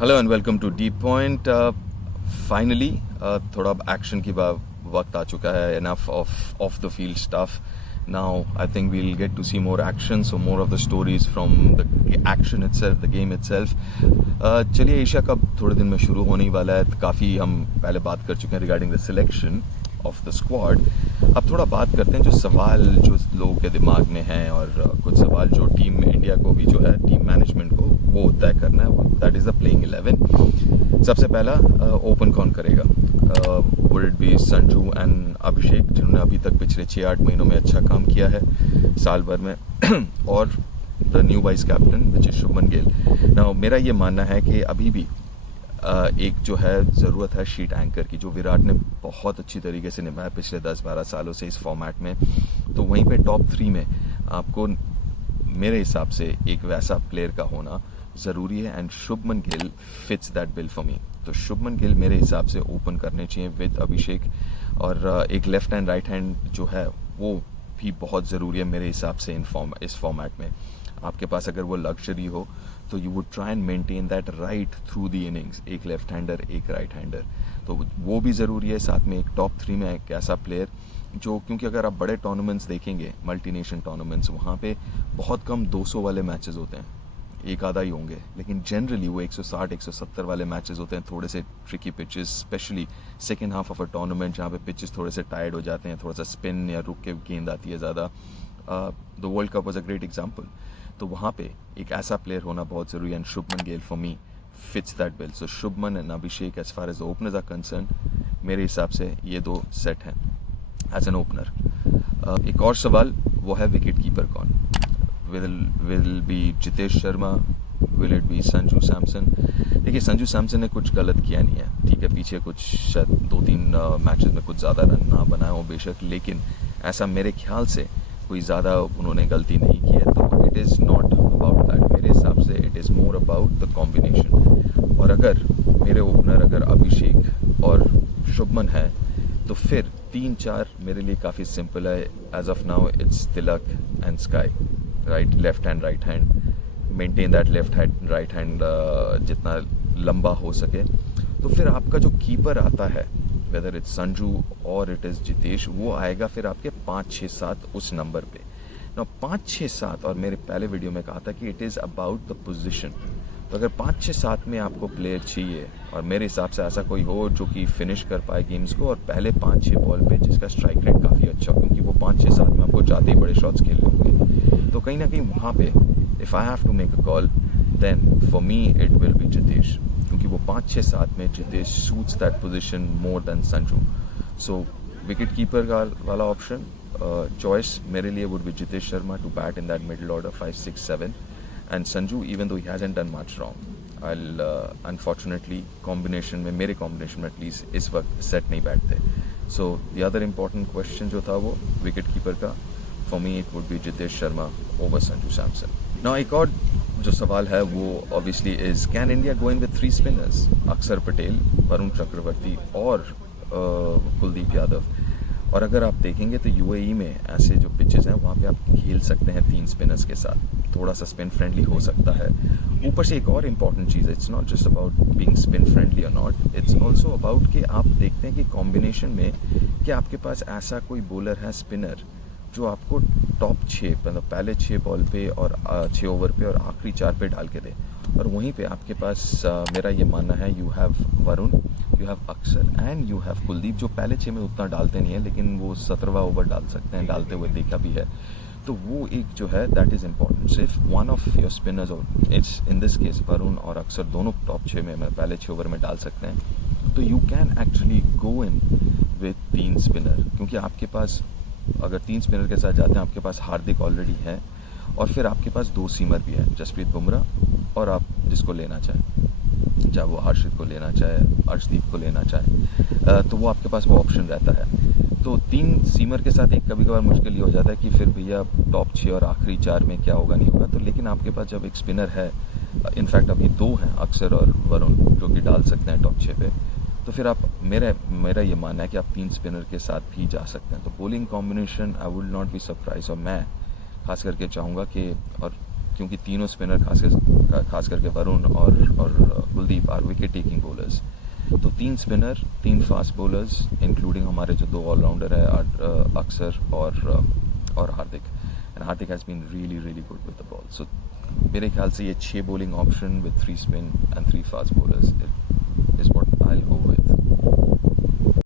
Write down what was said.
Hello and welcome to deep point. Finally थोड़ा action की वक्त आ चुका है. Enough of the field stuff. Now I think we'll get to see more action, so more of the stories from the action itself, the game itself. चलिए, Asia cup थोड़े दिन में शुरू होने ही वाला है. काफ़ी हम पहले बात कर चुके हैं regarding the selection of the squad. अब थोड़ा बात करते हैं जो सवाल जो लोगों के दिमाग में हैं, और कुछ सवाल जो टीम इंडिया को भी जो है टीम मैनेजमेंट को वो तय करना है. That is the playing 11. सबसे पहला ओपन कौन करेगा? Would it be Sanju and Abhishek, जिन्होंने अभी तक पिछले 6-8 महीनों में अच्छा काम किया है साल भर में और the new vice captain which is Shubman Gill. ना मेरा ये मानना है कि अभी भी एक जो है ज़रूरत है शीट एंकर की, जो विराट ने बहुत अच्छी तरीके से निभाया पिछले 10-12 सालों से इस फॉर्मेट में. तो वहीं पे टॉप 3 में आपको मेरे हिसाब से एक वैसा प्लेयर का होना ज़रूरी है, and Shubman Gill fits that bill for me. तो शुभमन गिल मेरे हिसाब से ओपन करने चाहिए विद अभिषेक, और एक लेफ्ट हैंड राइट हैंड जो है वो भी बहुत ज़रूरी है मेरे हिसाब से इस फॉर्मेट में. आपके पास अगर वो लग्जरी हो तो you would try and maintain that right through the innings. एक लेफ्ट हैंडर, एक राइट हैंडर, तो वो भी ज़रूरी है. साथ में एक टॉप 3 में एक ऐसा प्लेयर जो, क्योंकि अगर आप बड़े टूर्नामेंट्स देखेंगे, मल्टीनेशन टूर्नामेंट्स, वहाँ पे बहुत कम 200 वाले मैचेस होते हैं, एक आधा ही होंगे, लेकिन जनरली वो 160-170 वाले मैचेस होते हैं. थोड़े से tricky pitches, specially second half of a tournament, जहाँ पे पिचेस थोड़े से टायर्ड हो जाते हैं, थोड़ा सा स्पिन या रुक के गेंद आती है ज़्यादा. The world cup was a great example. तो वहाँ पे एक ऐसा प्लेयर होना बहुत ज़रूरी है, and Shubman Gill for me fits that bill. So Shubman and Abhishek as far as the openers are concerned, मेरे हिसाब से ये दो सेट हैं एज एन ओपनर. एक और सवाल वो है विकेट कीपर कौन? Will be Jitesh Sharma, will it be Sanju Samson? देखिए, संजू सैमसन ने कुछ गलत किया नहीं है, ठीक है, पीछे कुछ शायद 2-3 मैचेस में कुछ ज़्यादा रन ना बनाए हो बेशक, लेकिन ऐसा मेरे ख्याल से कोई ज़्यादा उन्होंने गलती नहीं की है. तो it is not about that. मेरे हिसाब से it is more about the combination. और अगर मेरे ओपनर अगर अभिषेक और शुभमन है तो फिर 3-4 मेरे लिए काफ़ी सिंपल है. As of now it's Tilak and SKY, right, left hand right hand, maintain that left hand right hand जितना लंबा हो सके. तो फिर आपका जो कीपर आता है, वेदर इट्स संजू और इट इज़ जितेश, वो आएगा फिर आपके 5-6-7 उस नंबर पे. ना 5-6-7, और मेरे पहले वीडियो में कहा था कि it is about the position. तो अगर 5-6-7 में आपको प्लेयर चाहिए, और मेरे हिसाब से ऐसा कोई हो जो कि फिनिश कर पाए गेम्स को, और पहले 5-6 बॉल पे जिसका स्ट्राइक रेट काफ़ी अच्छा हो, क्योंकि वो 5-6-7 में आपको जाते ही बड़े शॉट्स खेलने होंगे. तो कहीं ना कहीं वहाँ पे if I have to make a call, then for me it will be Jitesh, क्योंकि वो 5-6-7 में Jitesh suits that position more than Sanju. So wicket keeper का वाला ऑप्शन चॉइस मेरे लिए would be Jitesh Sharma to bat in that middle order 5-6-7, and Sanju, even though he hasn't done much wrong, I'll unfortunately combination में, मेरे combination में at least इस वक्त set नहीं बैठते. So the other important question जो था वो विकेट कीपर का, for me it would be Jitesh Sharma over Sanju Samson. Now एक और जो सवाल है वो obviously is, can India go in with 3 spinners? अक्षर पटेल, वरुण चक्रवर्ती और कुलदीप यादव. और अगर आप देखेंगे तो यूएई में ऐसे जो पिचेस हैं वहाँ पे आप खेल सकते हैं 3 स्पिनर्स के साथ, थोड़ा सा स्पिन फ्रेंडली हो सकता है. ऊपर से एक और इम्पॉर्टेंट चीज़ है, it's not just about being spin friendly और नॉट, इट्स ऑल्सो अबाउट कि आप देखते हैं कि कॉम्बिनेशन में कि आपके पास ऐसा कोई बॉलर है स्पिनर जो आपको टॉप 6, मतलब पहले 6 बॉल पे और 6 ओवर पे और आखिरी 4 पे डाल के दे. और वहीं पे आपके पास मेरा ये मानना है, you have Varun, you have अक्षर एंड यू हैव कुलदीप, जो पहले 6 में उतना डालते नहीं है, लेकिन वो 17वां ओवर डाल सकते हैं, डालते हुए देखा भी है. तो वो एक जो है दैट इज़ इम्पॉर्टेंट. सिर्फ वन ऑफ योर स्पिनर्स, और it's in this case Varun और अक्षर, दोनों टॉप 6 में पहले 6 ओवर में डाल सकते हैं. तो you can actually go in with 3 spinner, क्योंकि आपके पास अगर 3 स्पिनर के साथ जाते हैं, आपके पास हार्दिक ऑलरेडी है, और फिर आपके पास 2 सीमर भी है, जसप्रीत बुमराह और आप जिसको लेना चाहें, चाहे वो हर्षित को लेना चाहे, अर्शदीप को लेना चाहे, तो वो आपके पास वो ऑप्शन रहता है. तो 3 सीमर के साथ एक कभी कभार मुश्किल ये हो जाता है कि फिर भैया टॉप 6 और आखिरी 4 में क्या होगा नहीं होगा. तो लेकिन आपके पास जब एक स्पिनर है, इनफैक्ट अभी 2 हैं, अक्षर और वरुण, जो कि डाल सकते हैं टॉप 6 पे, तो फिर आप मेरा ये मानना है कि आप 3 स्पिनर के साथ भी जा सकते हैं. तो bowling combination I would not be surprise, और मैं खास करके चाहूँगा कि, और क्योंकि तीनों स्पिनर खासकर खास करके वरुण और Kuldeep are wicket taking bowlers. तो 3 स्पिनर, 3 फास्ट बॉलर्स इंक्लूडिंग हमारे जो 2 ऑलराउंडर है अक्षर और Hardik. And Hardik has been really good with the ball. So मेरे ख्याल से ये 6 bowling option with 3 spin and 3 fast bowlers is what I will go with.